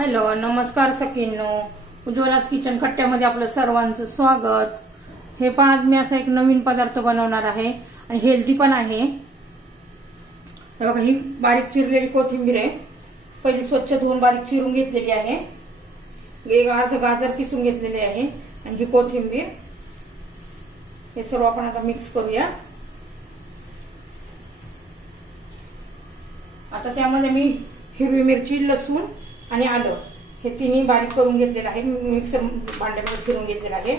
Hello, नमस्कार सखींनो. उज्ज्वलाच kitchen खट्ट्यामध्ये आपलं सर्वांचं स्वागत. हे पहा, आज मी असा एक नवीन पदार्थ बनवणार आहे आणि हेल्दी पण आहे. हे बघा, ही बारीक चिरलेली कोथिंबीर आहे. पहिली स्वच्छ धुवून बारीक चिरून घेतलेली आहे. एक अर्ध गाजर किसून घेतलेले आहे आणि ही कोथिंबीर. हे सर्व आपण आता मिक्स करूया. आता त्यामध्ये मी हिरवी मिरची, लसूण आणि आलं हे तिन्ही बारीक करून घेतलेलं आहे. मिक्सर भांड्यामध्ये फिरून घेतलेलं आहे.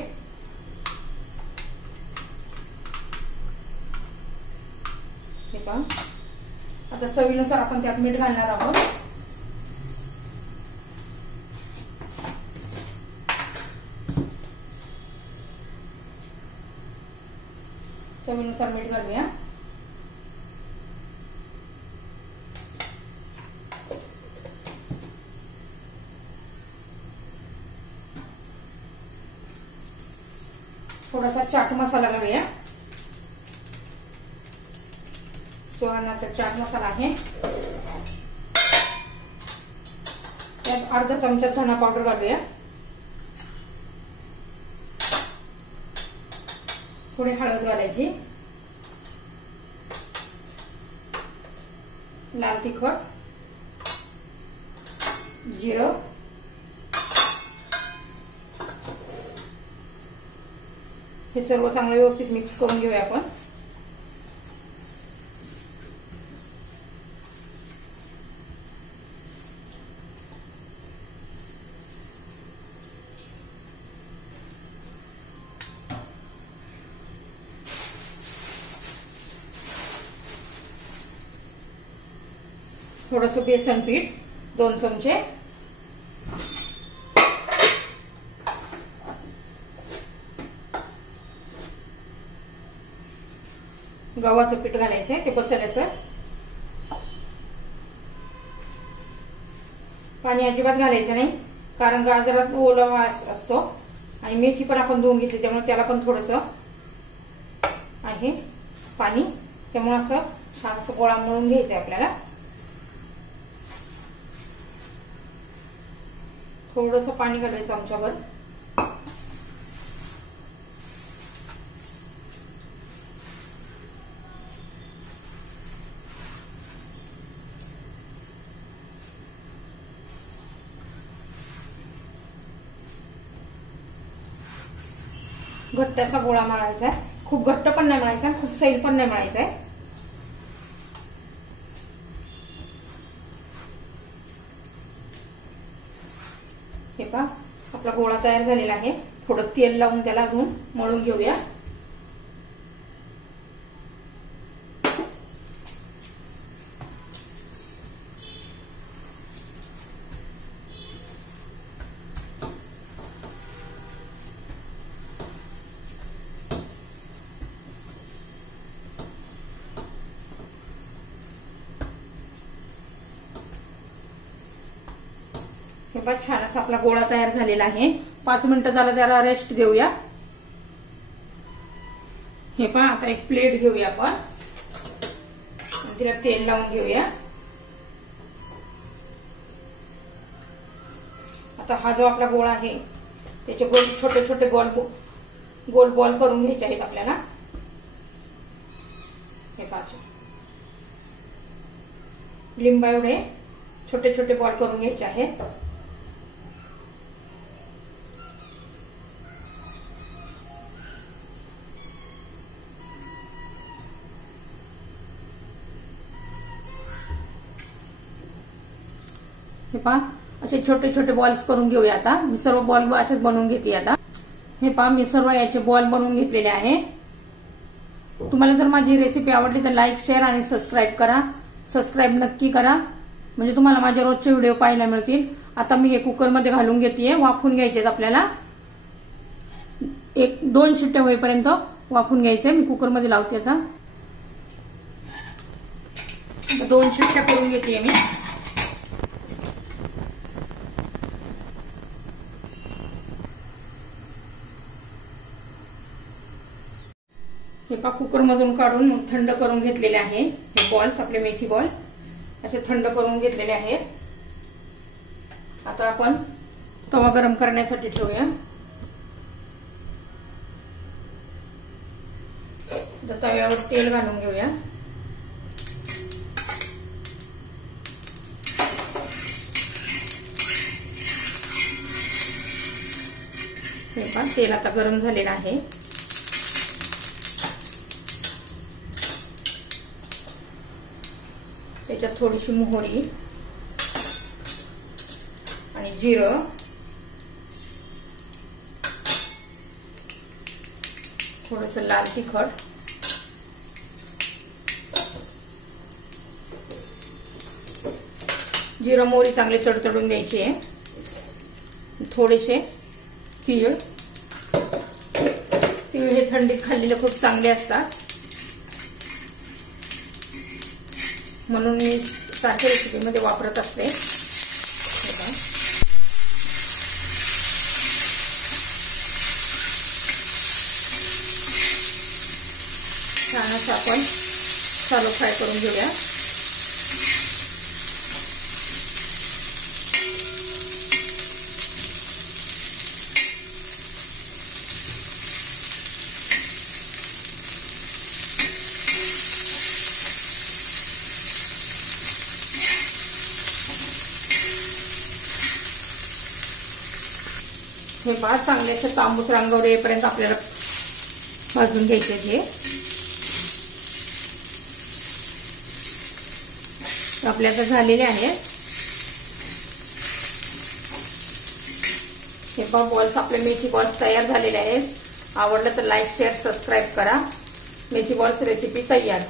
हे पहा, आता चवीनुसार आपण त्यात मीठ घालणार आहोत. चवीनुसार मीठ घालूया. थोडासा चाट मसाला घालूया. सुहानाचा चाट मसाला आहे. त्यात अर्धा चमचा धना पावडर घालूया. थोडी हळद घालायची. लाल तिखट, जिरं, हे सर्व चांगलं व्यवस्थित मिक्स करून घेऊया आपण. थोडंसं बेसन पीठ 2 चमचे, गव्हाचं पीठ घालायचंय, ते बसल्याचं. पाणी अजिबात घालायचं नाही, कारण गाजरात ओलावा असतो आणि मेथी पण आपण धुवून घेतली, त्यामुळे त्याला पण थोडंसं आहे पाणी. त्यामुळे असं छान असं गोळा मळून घ्यायचंय आपल्याला. थोडंसं पाणी घालायचं चमच्याभर. घट्ट असा गोळा मळायचा आहे. खूप घट्ट पण नाही मळायचा, खूप सैल पण नाही मळायचा आहे. हे पहा, आपला गोळा तयार झालेला आहे. थोडं तेल लावून त्याला अजून मळून घेऊया. हे पहा, छान असा आपला गोळा तयार झालेला आहे. 5 मिनिटं झालं, त्याला रेस्ट देऊया. हे पहा, आता एक प्लेट घेऊया आपण, तिला तेल लावून घेऊया. आता हा जो आपला गोळा आहे त्याचे छोटे छोटे गोल बॉल करून घ्यायचे आहेत आपल्याला. हे पहा, लिंबा एवढे छोटे छोटे बॉल करून घ्यायचे आहेत. हे पहा, असे छोटे छोटे बॉल्स करून घेऊया. आता मी सर्व बॉल असेच बनवून घेते. आता हे पहा, मी सर्व याचे बॉल बनवून घेतलेले आहे. तुम्हाला जर माझी रेसिपी आवडली तर लाईक, शेअर आणि सबस्क्राईब करा. सबस्क्राईब नक्की करा, म्हणजे तुम्हाला माझे रोजचे व्हिडिओ पाहायला मिळतील. आता मी हे कुकरमध्ये घालून घेते. वाफून घ्यायचे आपल्याला. 1-2 शिट्ट्या होईपर्यंत वाफून घ्यायचे. मी कुकरमध्ये लावते. आता 2 शिट्ट्या करून घेते मी. हे पहा, कुकर मधून काढून मग थंड करून घेतलेले आहे. हे बॉल्स आपले मेथी बॉल असे थंड करून घेतलेले आहेत. आता आपण तवा गरम करण्यासाठी ठेवूया. तव्यावर तेल घालून घेऊया. हे पहा तेल आता गरम झालेलं आहे. त्याच्यात थोडीशी मोहरी आणि जिरं, थोडंसं लाल तिखट, जिरं मोहरी चांगली तडतडून द्यायची आहे. थोडेसे तीळ. तीळ हे थंडीत खाल्लेले खूप चांगले असतात, म्हणून मी सारख्या रेसिपीमध्ये वापरत असते. छान असं आपण शालो फ्राय करून घेऊया. हे पहा चांगले असे तांबूस रंगावर येईपर्यंत आपल्याला भाजून घ्यायचे. हे आपले आता झालेले आहेत. हे पहा बॉल्स, आपले मेथी बॉल्स तयार झालेले आहेत. आवडलं तर लाईक शेअर सबस्क्राईब करा. मेथी बॉल्स रेसिपी तयार.